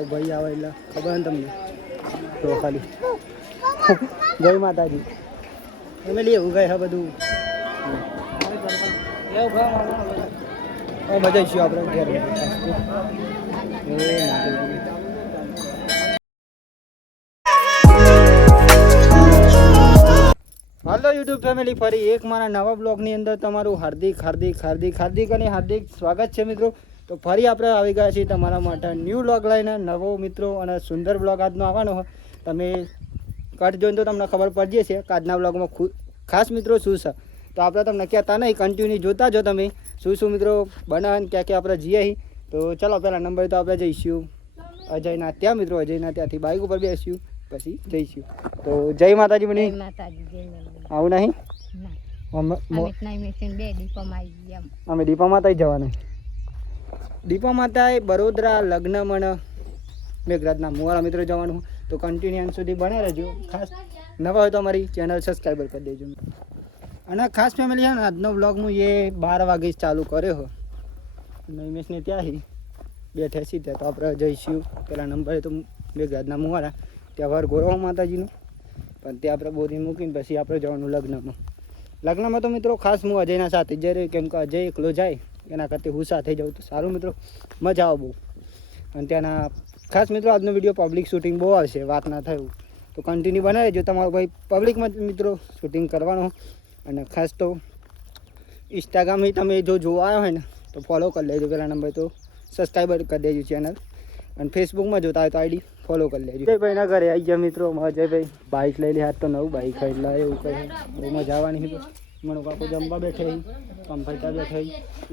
મારો ભાઈ આવે એટલે ખબર ને તમને તો ખાલી જય માતાજી ફેમિલી એવું ગઈ હા બધું મજા છીએ આપણે ઘેર હાલો યુટ્યુબ ફેમિલી ફરી એક મારા નવા બ્લોગની અંદર તમારું હાર્દિક સ્વાગત છે મિત્રો. તો ફરી આપણે આવી ગયા છીએ તમારા માટે ન્યૂ બ્લોગ લઈને નવો મિત્રો અને સુંદર બ્લોગ આજનો આવવાનો હોય. તમે કટ જોઈને તો તમને ખબર પડી જશે કે આજના બ્લોગમાં ખાસ મિત્રો શું છે. તો આપણે તમને કહેતા નહીં, કન્ટિન્યુ જોતા જો તમે શું મિત્રો બનાવે ક્યાં આપણે જઈએ. તો ચાલો પહેલાં નંબર તો આપણે જઈશું અજયના ત્યાં મિત્રો. અજયના ત્યાંથી બાઇક ઉપર બેસીશું પછી જઈશું. તો જય માતાજી બની આવું નહીં અમે દીપા માતા જવાના. દીપા માતા બરોદરા લગ્ન મણ મેઘરાજના મોવાળા મિત્રો જવાનું. તો કન્ટિન્યુ અંત સુધી બને રહેજો. ખાસ નવા હોય તો અમારી ચેનલ સબસ્ક્રાઈબર કરી દેજો. અને ખાસ ફેમિલી છે ને આજનો બ્લોગ હું એ 12 વાગે ચાલુ કર્યો હો. નૈમેશને ત્યાંથી બેઠે છીએ ત્યાં. તો આપણે જઈશું પેલા નંબરે તો મેઘરાજના મોવાળા ત્યાં વર ગોરવા માતાજીનું. પણ ત્યાં આપણે બોરી મૂકીને પછી આપણે જવાનું લગ્નમાં તો મિત્રો ખાસ હું અજયના સાથે જ રહ્યો. કેમ કે અજય એકલો જાય એના કરતાં હું સાથે જાઉં તો સારું મિત્રો, મજા આવે બહુ. અને ત્યાંના ખાસ મિત્રો આજનો વિડીયો પબ્લિક શૂટિંગ બહુ આવશે, વાત ના થયું તો કન્ટિન્યુ બનાવી જો. તમારો ભાઈ પબ્લિકમાં મિત્રો શૂટિંગ કરવાનો. અને ખાસ તો ઇન્સ્ટાગ્રામથી તમે જો જોવા આવ્યો હોય ને તો ફોલો કરી લેજો. પેલા નંબર તો સબસ્ક્રાઈબર કરી દેજો ચેનલ. અને ફેસબુકમાં જોતા હોય તો આઈડી ફોલો કરી લેજો. અજયભાઈના ઘરે આવી ગયા મિત્રો. અજયભાઈ બાઇક લઈ લે, હાથ તો નવું બાઇક એટલે એવું કહે બહુ મજા આવવાની. મને કાકો જમવા બેઠે કમ્ફર્ટા બેઠે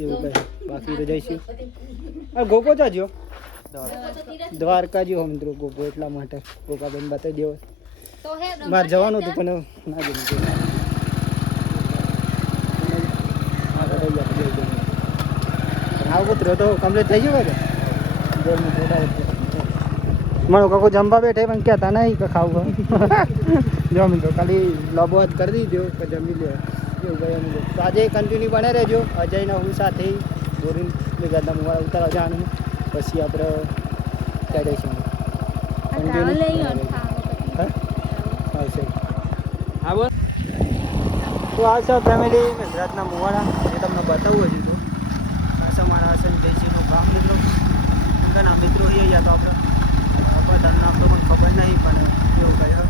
એવું કહે. બાકી તો જઈશું ગોપો જાજો દ્વારકા જેવો મિત્રો. ગોપો એટલા માટે ગોપાબેન બતાવી દેવો મારે જવાનું હતું પણ ના જવું. આવું પુત્ર તો કમ્પ્લીટ થઈ ગયું. મારો કાકો જમવા બેઠે પણ કહેતા નહીં કે ખાવું જો મિત્રો ખાલી લોબો જ કરી દીધો કે જમી લે એવું ગયા મિત્રો. તો આજે કન્ટિન્યુ બને રહેજો. અજયને હું સાથે બોરીને મેઘરાજના મોવાળા ઉતારવા જવાનું. પછી આપણે ત્યાં જઈશું આવશે. તો આ છે ફેમિલી મેઘરાજના મોવાળા. એ તમને બતાવું હજી તો ખાસ અમારા સંજયસિંહનું ગામ મિત્રો. ના મિત્રો અહીંયા તો આપણે નામ તો મને ખબર નહીં પણ એવું કહે જોઈએ.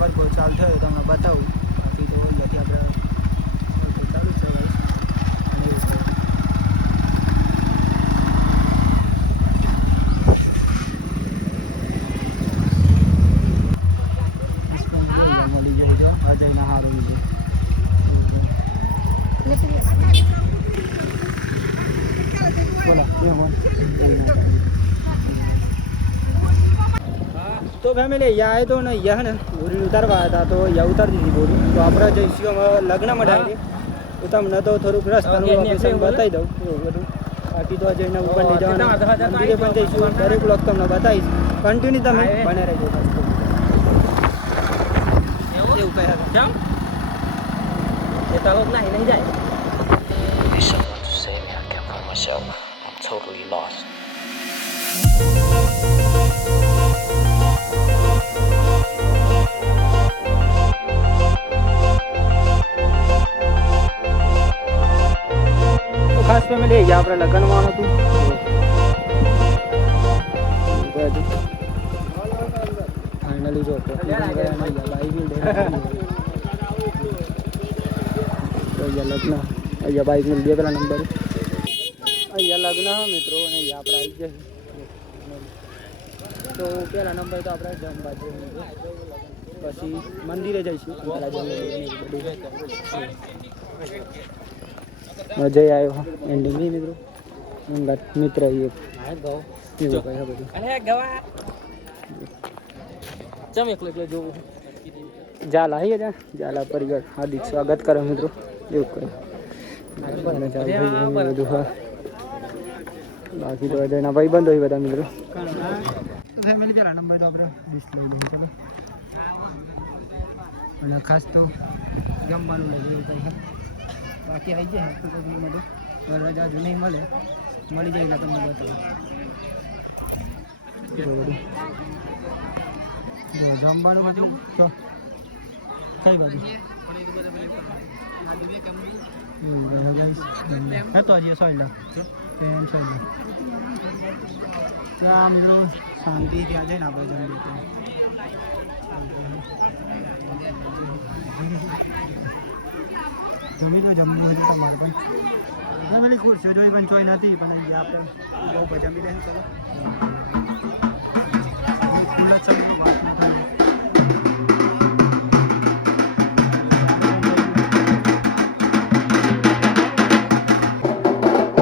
વર્ગો ચાલુ થયો તમને બતાવું. બાકી તો અહીંયાથી આપણે ચાલુ છે ભાઈ. અને એવું કહે મળી જાય છે અજયના હારું છે. તો ફેમિલી અહીંયા આવે તો ને અહીંયા ને બોરી ઉતારવા હતા તો અહીંયા ઉતારી દીધી બોરી. તો આપણે જઈશું લગ્નમાં ડાયરેક્ટ. તો તમને તો થોડુંક રસ્તાનું લોકેશન બતાવી દઉં એવું બધું. બાકી તો જઈને ઉપર લઈ જવાના મંદિરે પણ જઈશું. દરેક બ્લોગ તમને બતાવીશ. કન્ટિન્યુ તમે બને રહેજો. એવું કહે નહીં જાય. I'm totally lost. તો ખાસ ફેમિલી અહીંયા આપણે લગ્નમાં હતું. ફાઇનલી જો અહીંયા લગ્ન. અહીંયા બાઇક મિલ દે પેલા નંબર. અહીંયા લગ્ન હા મિત્રો. અને અહીંયા આપણે આવી જઈએ તો પહેલા નંબર તો આપણે જમવા જઈએ. પછી મંદિરે જઈશું. મજા આવ્યો એન્ડિંગ નહીં મિત્રો. મિત્ર એવું કહે બધું. ઝાલા હૈ ઝાલા પરિવાર હાર્દિક સ્વાગત કરે મિત્રો એવું કહે. બધું હા. બાકી તો એના ભાઈ બંધ હોય બધા મિત્રો. ફેમિલી પેલા નંબર તો આપણે ડિશ લઈ લઈએ. ચાલો. અને ખાસ તો જમવાનું લઈ જઈએ કંઈ. બાકી આવી જાય માટે રજા જો નહીં મળી જાય તમને બતાવું. જોડી જમવાનું બધું તો કઈ બાજુ તો હજી સોયલા ત્યાં મિત્રો શાંતિ ત્યાં જઈને આપણે જમીએ જમી તો જમવું હતું તમારે પણ જમેલી ખુરશીઓ જોઈ પણ ચોઈ નથી પણ અહીંયા આપણે બહુ જમી લઈએ ચલો ખુલ્લા સમય વાત ના થાય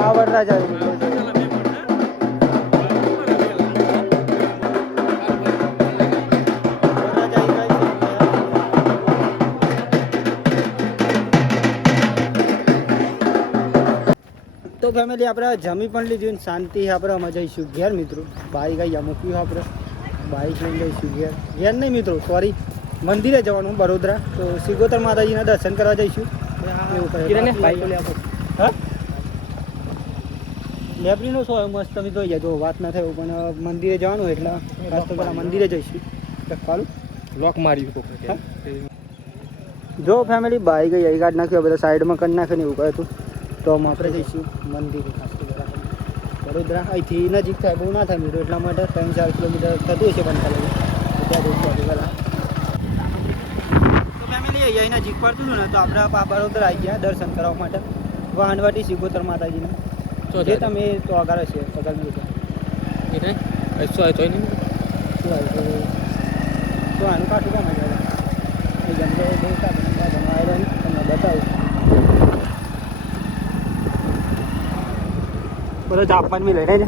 આ વરરાજા તો ફેમિલી આપણે જમી પણ લીધું શાંતિ આપણે અમે જઈશું ઘેર મિત્રો બાઈક અહીંયા મૂક્યું આપણે બાઈક લઈને જઈશું ઘેર નહીં મિત્રો સોરી મંદિરે જવાનું બરોદરા તો સિગોતર માતાજીના દર્શન કરવા જઈશું એવું કરે હા લેબરીનો શો મસ્ત મિત્રો અહીંયા જો વાત ના થાય પણ મંદિરે જવાનું એટલે ખાસ તો પેલા મંદિરે જઈશું કાલું લોક માર્યું જો ફેમિલી બાઈક અહીં કાઢ નાખ્યું બધા સાઈડમાં કરી નાખે ને એવું કહે હતું તો આપણે જઈશું મંદિરે ખાસ તો બરોદરા અહીંથી નજીક થાય બહુ ના થાય મિત્રો એટલા માટે 3-4 કિલોમીટર થતું હશે પણ ચાલે ત્યાં જઈશું પહેલાં તો ફેમિલી અહીંયા નજીક પડતું હતું ને તો આપણે બરોદરા આવી ગયા દર્શન કરવા માટે વાહનવાટી સિગોતર માતાજીના જે તમે તો આગળ હશે પગલ નહીં શું આવે તો નહીં શું આવે તો આનું કાઠું કામ આવે એ જમતો બહુ સારું આવ્યા નહીં તમને બતાવું બધો જાપાન બી લઈને છે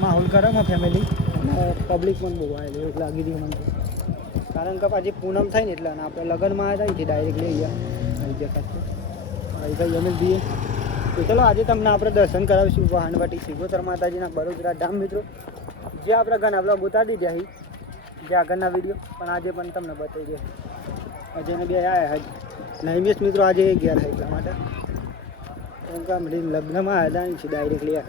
માહોલ ગરમ ફેમિલી પબ્લિક પણ બહુ આવેલી એટલે લાગી દીધું મને કારણ કે પાછી પૂનમ થાય ને એટલે આપણે લગ્નમાં આવ્યા ને ડાયરેક્ટ લઈ ગયા આવી ગયા ખાસ આવી ગઈ અમે દઈએ તો ચલો આજે તમને આપણે દર્શન કરાવીશું વાહનવાટી સિગોતર માતાજીના બરોદરા ધામ મિત્રો જે આપણા ઘણા બ્લોગ ઉતારી દીધા જે આગળના વિડીયો પણ આજે પણ તમને બતાવી દે અજયને બે આવ્યા હજી નહિમેશ મિત્રો આજે ગયા હતા એટલા માટે કેમ કે અમે લગ્નમાં આવ્યા છે ડાયરેક્ટલી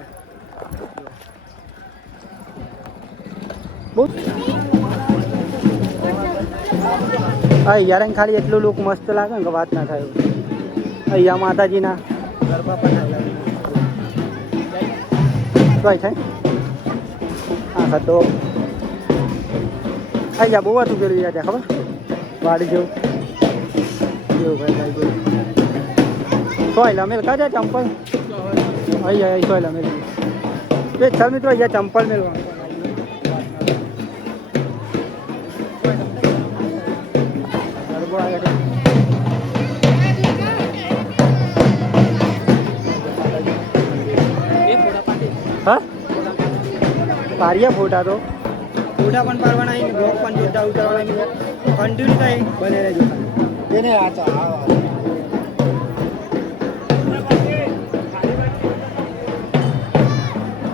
બહુ હા યાર ખાલી એટલું લુક મસ્ત લાગે ને કે વાત ના થાય અહીંયા માતાજીના ગરબા પણ કઈ થાય હા તો અહીંયા બહુ હતું પેલું ત્યાં ખબર વાડી જેવું એવું ભાઈ ભાઈ સોયલા મેલ કાઢ્યા ચંપલ અહીંયા સોયલા મેલ બે ચાલ મિત્રો અહીંયા ચંપલ મેળવાનું હા પાડ્યા ફોટા તો ફોટા પણ પાડવાના બ્લોગ પણ જોતા ઉતારવાના કન્ટિન્યુ થાય બને રહેજો એને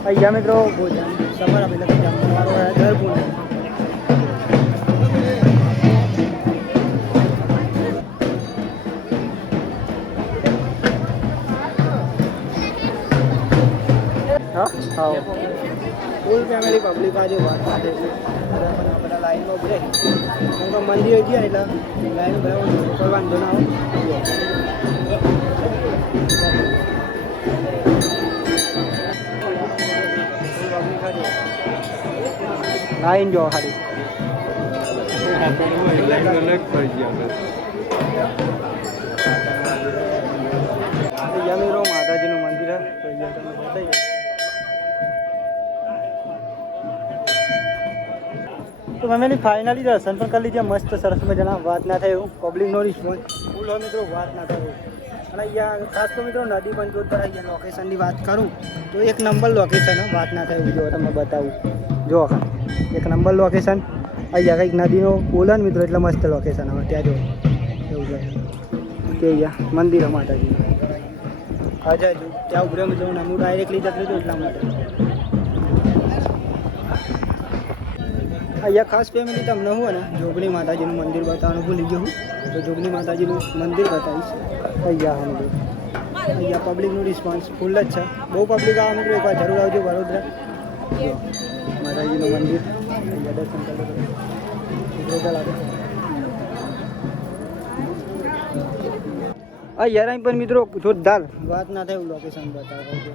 અહીંયા મિત્રો ભોજન સવાર આપી લખી જમવાનો દર પૂર્ણ હા ફૂલ ફેમિલી પબ્લિક આજે વાત કરે છે બધા લાઈનમાં ઉભરે કેમ કે મંદિરે જઈએ એટલે લાઈન ભરાવાનું કોઈ વાંધો ના આવે લાઈન જો ખાલી માતાજીનું મંદિર તો બતાવી તો ફેમિલી ફાઇનલી દર્શન પણ કરી લીધા મસ્ત સરસ મજાના વાત ના થાય એવું પબ્લિકનો રિસ્પોન્સ ફૂલ હોય મિત્રો વાત ના થાય અને અહીંયા ખાસ તો મિત્રો નદી પણ જોતા અહીંયા લોકેશનની વાત કરું તો એક નંબર લોકેશન વાત ના થાય એવું જો તમને બતાવું જો એક નંબર લોકેશન અહીંયા કંઈક નદીનો પુલ મિત્રો એટલે મસ્ત લોકેશન હવે ત્યાં જો એવું જાય કે અહીંયા મંદિર માતાજી અજય જો ત્યાં ઉભરે મિત્રો હું ડાયરેક્ટલી જતો હતો એટલા માટે અહીંયા ખાસ ફેમિલી તમને હોય ને જોગણી માતાજીનું મંદિર બતાવવાનું ભૂલી ગયું તો જોગણી માતાજીનું મંદિર બતાવીશ અહીંયા હા અહીંયા પબ્લિકનું રિસ્પોન્સ ફૂલ જ છે. બહુ પબ્લિક આવે મિત્રો, એકવાર જરૂર આવજો વડોદરા. માતાજીનું મંદિર અહીંયા દર્શન કરો. યાર પણ મિત્રો જોરદાર વાત ના થાય એવું લોકેશન બતાવે છે.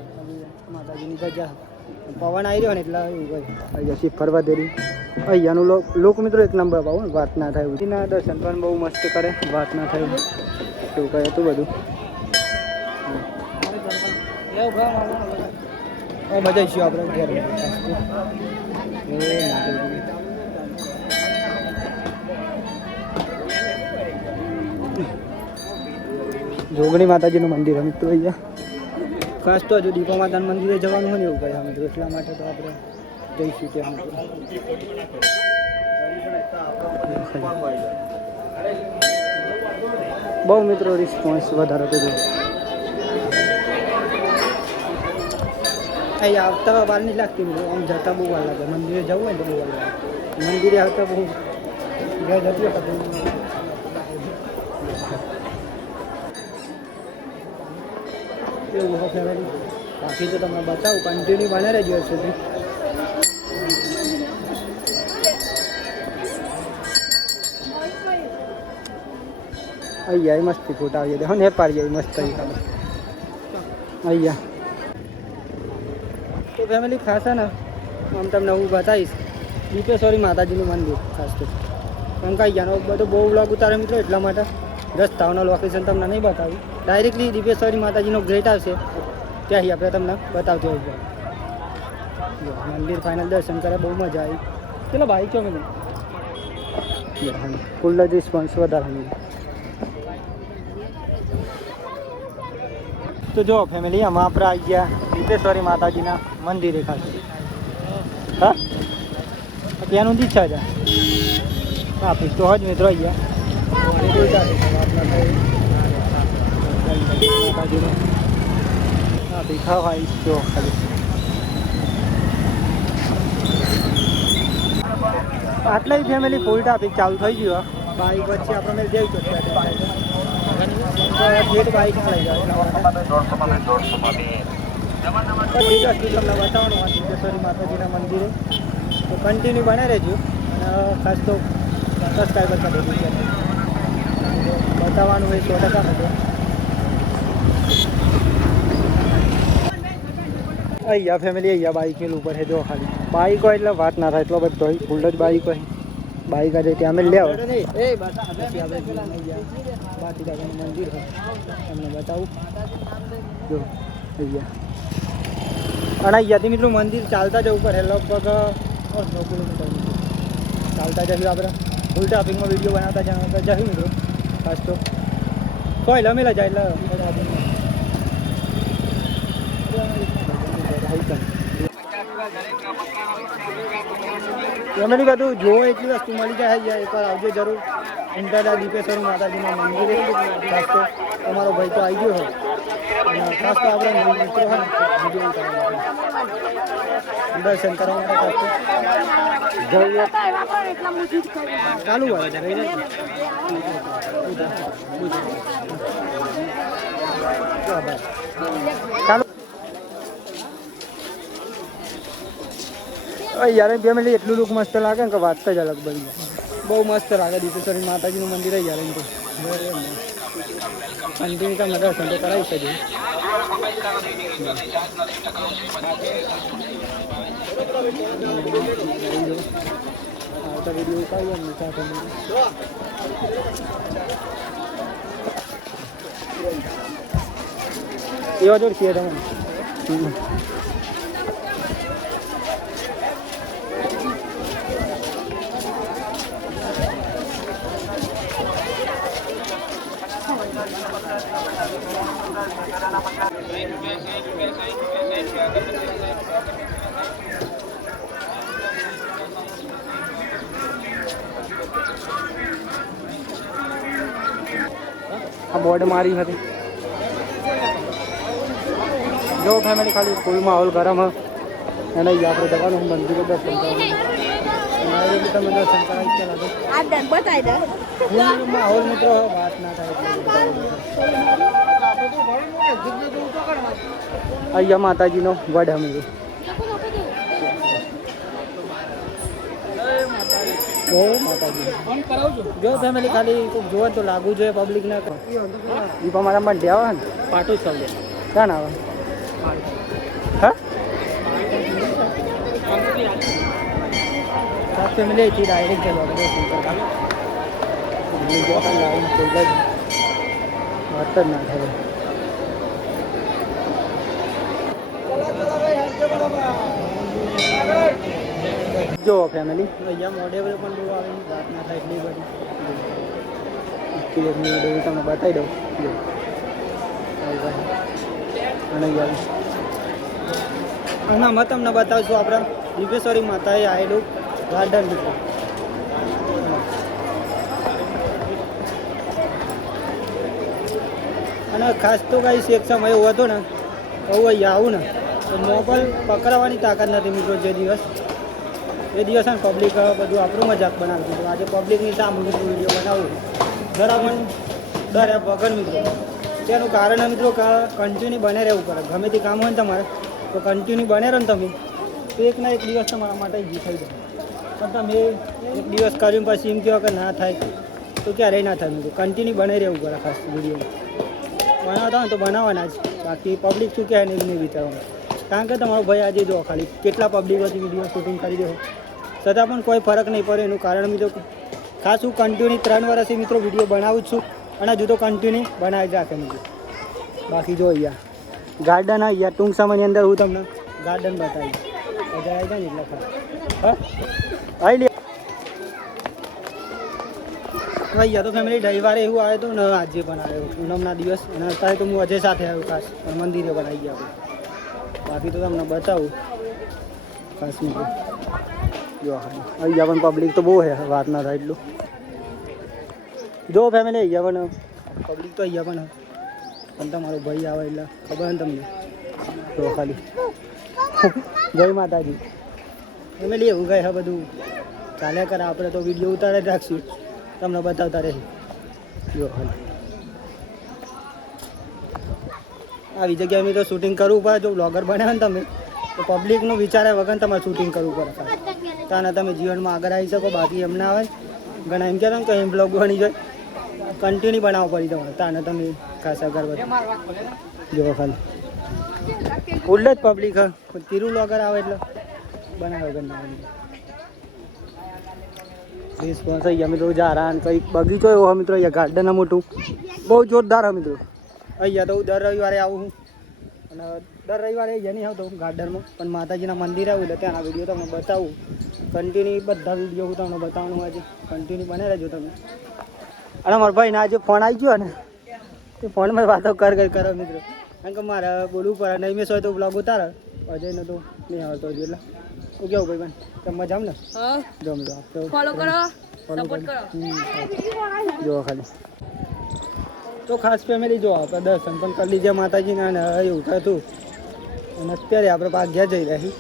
માતાજીની ધજા પવન આવી રહ્યો ને એટલે એવું હોય. અહીંયા શિવ ફરવા દેરી અહીંયાનું લોક મિત્રો એક નંબર પાવું ને વાત ના થાય એવું. એના દર્શન પણ બહુ મસ્ત કરે, વાત ના થાય એવું કહે હતું બધું. મજા આવીશું આપણે ઘેર. જોગણી માતાજીનું મંદિર છે મિત્રો અહીંયા. ખાસ તો હજુ દીપા માતાના મંદિરે જવાનું હોય ને એવું કહે મિત્રો, એટલા માટે તો આપણે જઈશું ત્યાં. બહુ મિત્રો રિસ્પોન્સ વધારે હતો. અહીંયા આવતા વાર નહીં લાગતી મિત્રો, આમ જતા બહુ વાર લાગે. મંદિરે જવું હોય ને તો બહુ વાર લાગે. મંદિરે આવતા બહુ ઘર જતી વખતે એવું ફેમિલી. બાકી તો તમને બતાવું, કન્ટિન્યુ બને રહેજો સુધી. અહીંયા મસ્તી ફોટા આવી જાય ને પાડી જાય મસ્ત અહીંયા. તો ફેમિલી ખાસ ને આમ તમને હું બતાવીશ દીપેશ્વરી માતાજીનું મંદિર ખાસ તો. કેમ કે અહીંયાનો બધો બહુ વ્લોગ ઉતારે મિત્રો, એટલા માટે રસ્તાઓનો લોકેશન તમને નહીં બતાવ્યું. ડાયરેક્ટલી દીપેશ્વરી માતાજીનો ગ્રેટ આવશે ત્યાંથી આપણે તમને બતાવજો. મંદિર ફાઇનલ દર્શન કરે, બહુ મજા આવી. ચલો ભાઈ છો મેં ફૂલ જ રિસ્પોન્સ વધારે. તો જો ફેમિલી આમાં આપણે આવી ગયા દીપેશ્વરી માતાજીના મંદિરે ખાસ. હા ત્યાંનું જ ઈચ્છા છે આપીશ તો જ મિત્રો અહીંયા ખાવા જો ખાલી આટલા ફેમિલી ફૂલ ટ્રાફિક ચાલુ થઈ ગયું. બાઈક વચ્ચે આપણે મેં જઈ ગેટ બાઈક લઈ જાય તમને બતાવવાનું દીપેશ્વરી માતાજીના મંદિરે. તો કન્ટિન્યુ બને રહેજો અને ખાસ તો સબસ્ક્રાઈબર કરી દેજો. બતાવવાનું હોય 100% બધું. અહીંયા ફેમિલી અહીંયા બાઈક ઉપર છે જો ખાલી. બાઈક હોય એટલે વાત ના થાય, એટલો બધો હોય ફૂલ જ બાઈક હોય. બાઈક આજે ત્યાં અમે લેવો બાકી દાદાનું મંદિર હોય તમને બતાવું જો અહીંયા. અને અહીંયાથી મિત્રો મંદિર ચાલતા જવું પડે લગભગ 9 કિલોમીટર ચાલતા જશું આપણે. ફૂલ ટ્રાફિકમાં વિડીયો બનાવતા જશું મિત્રો. ખાસ તો કોઈ લમેલા જાય એટલે ફેમિલી બધું જોવો એટલી વસ્તુ મળી જાય. એકવાર આવજો જરૂર ઇન્ટરડા દીપેશ્વરી માતાજીના મંદિરે. ખાસ તો તમારો ભાઈ તો આવી ગયો હોય અને ખાસ તો આપણા મિત્રો હોય વિડીયો દર્શન કરવા માટે ખાસ તો જરૂરિયાત ચાલુ હોય ચાલુ. યાર ફેમિલી એટલું લુક મસ્ત લાગે ને કે વાત જ અલગ બની જાય. બહુ મસ્ત લાગે દીપેશ્વરી માતાજીનું મંદિર યાર. એમ તો કન્ટિન્યુ તમને દર્શન તો કરાવી શકીએ. આવતા વિડીયો ઉતારીએ ને સાથે એવા જોડ છીએ તમે. આ બોર્ડ મારી હતી જો ફેમિલી. ખાલી ફૂલ માહોલ ગરમ હ એને આપણે જવાનું મંદિરે દર્શન કરવાનું. તમે દર્શન કરાવી માહોલ મિત્રો વાત ના થાય. અહીંયા માતાજીનો વડ અમે જો ફેમિલી ખાલી જોવો તો લાગવું જોઈએ પબ્લિક ને દીપા મારા મંડે આવે ને પાટો ચાલે ક્યાં આવે હા સાત ફેમિલી અહીંથી ડાયરેક્ટ ચાલો વાત જ ના થાય જો ફેમિલી અહીંયા મોઢે પણ બહુ આવે વાત ના થાય એટલી બધી તમને બતાવી દઉં અને આમાં તમને બતાવશું આપણા દિવ્યેશ્વરી માતાએ આવેલું ગાર્ડન મિત્રો અને ખાસ તો કાંઈ એક સમય એવો હતો ને હું અહીંયા આવું ને તો મોબાઈલ પકડવાની તાકાત નથી મિત્રો જે દિવસ એ દિવસ ને પબ્લિક બધું આપણું મજાક બનાવતું હતું આજે પબ્લિકની સામે મિત્રો વિડીયો બનાવું જરા પણ ડર વગર મિત્રો તેનું કારણ મિત્રો કન્ટિન્યુ બને રહેવું પડે ગમે તે કામ હોય ને તમારે તો કન્ટિન્યુ બને રહો ને તમે તો એક ના એક દિવસ તમારા માટે જી થઈ જાય પણ તમે એક દિવસ કર્યું પછી એમ કહેવા કે ના થાય તો ક્યારેય ના થાય મિત્રો કન્ટિન્યુ બને રહેવું પડે ખાસ વિડીયો બનાવતા હોય તો બનાવવાના જ બાકી પબ્લિક શું કહે નહીં વિચારવાનું કારણ કે તમારો ભાઈ આજે જો ખાલી કેટલા પબ્લિકોથી વિડીયો શૂટિંગ કરી દો છતાં પણ કોઈ ફરક નહીં પડે એનું કારણ મિત્રો ખાસ હું કન્ટિન્યુ 3 વર્ષથી મિત્રો વિડીયો બનાવું છું અને હજુ તો કન્ટિન્યુ બનાવી જ રાખે મિત્રો બાકી જો અહીંયા ગાર્ડન અહીંયા ટૂંક સમયની અંદર હું તમને ગાર્ડન બતાવીશ મજા આવી જાય ને એટલે ખરા હા આવી લે અહીંયા તો ફેમિલી રવિવારે એવું આવે તો ને આજે પણ આવ્યો પૂનમના દિવસ અને અત્યારે તો હું અજય સાથે આવ્યો ખાસ પણ મંદિરે પણ આવી ગયા બાકી તો તમને બતાવું ખાસ મિત્રો જો અહીંયા પણ પબ્લિક તો બહુ છે વાત ના થાય એટલું જો ફેમિલી અહીંયા પણ પબ્લિક તો અહીંયા પણ તમારો ભાઈ આવે એટલે ખબર ને તમને તો ખાલી જય માતાજી ફેમિલી એવું કહે બધું ચાલ્યા કરે આપણે તો વિડીયો ઉતારે જ રાખશું તમને બતાવતા રહે જો ખાલી આવી જગ્યાએ મેં તો શૂટિંગ કરવું પડે જો બ્લોગર બન્યા ને તમે તો પબ્લિકનું વિચાર્યા વગર તમારે શૂટિંગ કરવું પડે તાને તમે જીવનમાં આગળ આવી શકો બાકી એમને આવે ઘણા એમ કહેતા ને કે એમ બ્લોગ બની જાય કન્ટિન્યુ બનાવવો પડી તમારે તાને તમે ખાસ આગળ વધો જો ખાલી ફૂલ જ પબ્લિક તીરું બ્લોગર આવે એટલે બનાવે વગર ના રિસ્પોન્સ અહીંયા મિત્રો જારા અને કંઈક બગીચો એવો મિત્રો અહીંયા ગાર્ડન મોટું બહુ જોરદાર હા મિત્રો અહીંયા તો હું દર રવિવારે આવું છું અને દર રવિવારે અહીંયા નહીં આવતો ગાર્ડનમાં પણ માતાજીના મંદિર આવું એટલે ત્યાંના વિડીયો તમને બતાવું કન્ટિન્યુ બધા વિડીયો હું તમને બતાવવાનું આજે કન્ટિન્યુ બને રહેજો તમે અને મારા ભાઈને આજે ફોન આવી ગયો ને એ ફોનમાં વાતો કરો મિત્રો કારણ કે મારે બોલવું પડે નહીં મેં હોય તો બ્લોગ ઉતારે અજયનો તો નહીં આવતો હજુ એટલે શું કેવું ભાઈ બેન તમે મજા આમ ને જમજો ફોલો કરો જો ખાલી તો ખાસ ફેમિલી જો આપણે દર્શન પણ કરી લીધે માતાજીના અને એવું થતું અને અત્યારે આપણે ભાગ્યા જઈ રહ્યા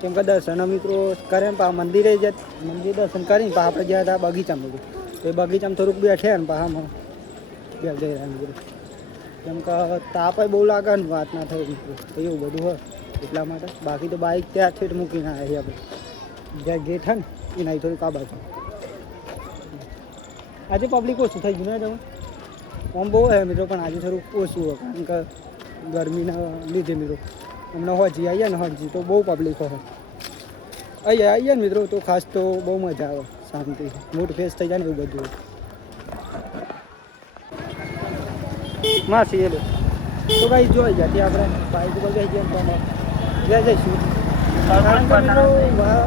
કેમ કે દર્શન મિત્રો કરે ને મંદિરે જ મંદિર દર્શન કરીને આપણે ગયા હતા બગીચામાં બધું તો એ બગીચામાં થોડુંક બેઠે ને પાછામાં બે જઈ રહ્યા મિત્રો કેમ કે તાપ બહુ લાગે ને વાત ના થાય મિત્રો તો એવું બધું હોય એટલા માટે બાકી તો બાઇક ત્યાં ઠેઠ મૂકીને આવ્યા આપણે જ્યાં ગેટ હોય ને એના થોડુંક આ બાજુ આજે પબ્લિક ઓછું થઈ ગયું ને તમે આમ બહુ હે મિત્રો પણ આજે થોડુંક ઓછું હોય કારણ કે ગરમીના લીધે મિત્રો હમણાં હોજી આવીએ ને હોજી તો બહુ પબ્લિક હોય અહીંયા આવીએ ને મિત્રો તો ખાસ તો બહુ મજા આવે શાંતિ મૂડ ફ્રેશ થઈ જાય ને એવું બધું માસી એલો તો કાંઈ જોઈ ગયા ત્યાં આપણે બાઇક ઉપર જઈ ગયા ત્યાં જઈશું કારણ કે મિત્રો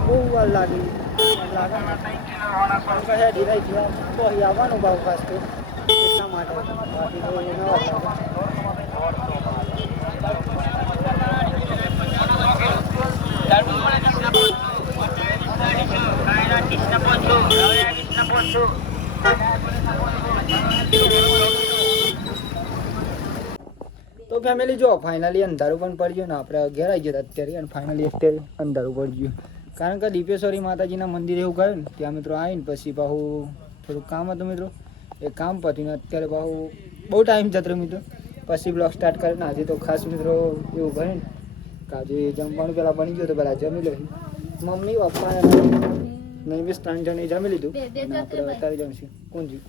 બહુ વાર લાગી ઢીરાઈ ગયા તો અહીં આવવાનો ભાવ ખાસ તો એટલા માટે બાકી તો એના તો ફેમિલી જો ફાઇનલી અંધારું પણ પડી ગયું ને આપણે 11 આવી ગયા અત્યારે અને ફાઇનલી અત્યારે અંધારું પડી ગયું કારણ કે દીપેશ્વરી માતાજીના મંદિરે એવું ગયું ને ત્યાં મિત્રો આવીને પછી પાછું થોડુંક કામ હતું મિત્રો એ કામ પતીને અત્યારે પાછું બહુ ટાઈમ જતો મિત્રો પછી બ્લોગ સ્ટાર્ટ કરે ને આજે તો ખાસ મિત્રો એવું બને ને કે આજે જમવાનું પહેલાં બની ગયું તો પહેલાં જમી લો મમ્મી પપ્પા નહીં બસ 3 જણે જમી લીધું અને આપણે અત્યારે જમશું કોણ જી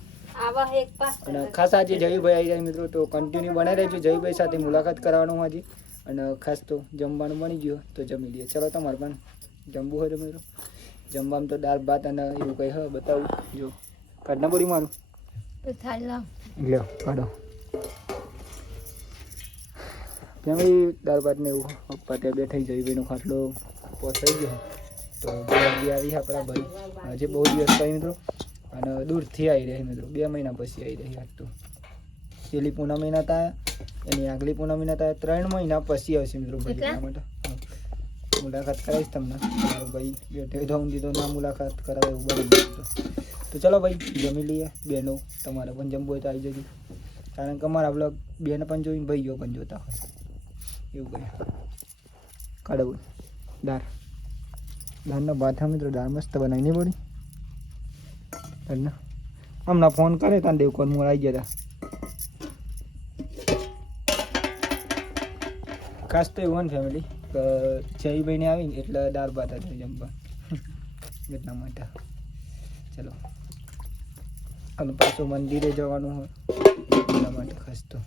અને ખાસ આજે જયુભાઈ આવી જાય મિત્રો તો કન્ટિન્યુ બનાવી રહેજો જયુભાઈ સાથે મુલાકાત કરવાનું આજે અને ખાસ તો જમવાનું બની ગયું તો જમી લઈએ ચલો તમારે પણ જમવું હોય તો મિત્રો જમવામાં તો દાળ ભાત અને એવું કંઈ હોય બતાવું જો કાઢના બોરી મારું લ્યો કાઢો કેમ દાળ ભાત ને એવું પપ્પા ત્યાં બેઠાઈ જયુભાઈનો ખાટલો પહોંચાઈ ગયો તો જલ્દી આવી આપણા ભાઈ આજે બહુ દિવસ થઈ મિત્રો અને દૂરથી આવી રહી મિત્રો 2 મહિના પછી આવી રહી આજ તો પેલી પૂનમ મહિના હતા એની આગલી પૂનમ મહિના હતા 3 મહિના પછી આવશે મિત્રો ભાઈ માટે મુલાકાત કરાવીશ તમને તમારો ભાઈ બેઠે જવું દીધો ના મુલાકાત કરાવે એવું બની તો ચલો ભાઈ જમી લઈએ બહેનો તમારે પણ જમવું હોય તો આવી જજો કારણ કે અમારા બ્લોગ બેને પણ જોઈને ભાઈઓ પણ જોતા હોય એવું કંઈ કાઢવું દાળનો ભાત મિત્રો દાળ મસ્ત બનાવી નહીં પડી હમણાં ફોન કરે ત્યાં દેવકોન મોર આવી ગયા હતા ખાસ તો એવું ને ફેમિલી જયભાઈને આવીને એટલે દાળ ભાત હતા જમવા એટલા માટે ચલો અને પાછું મંદિરે જવાનું હોય એટલા માટે ખાસ તો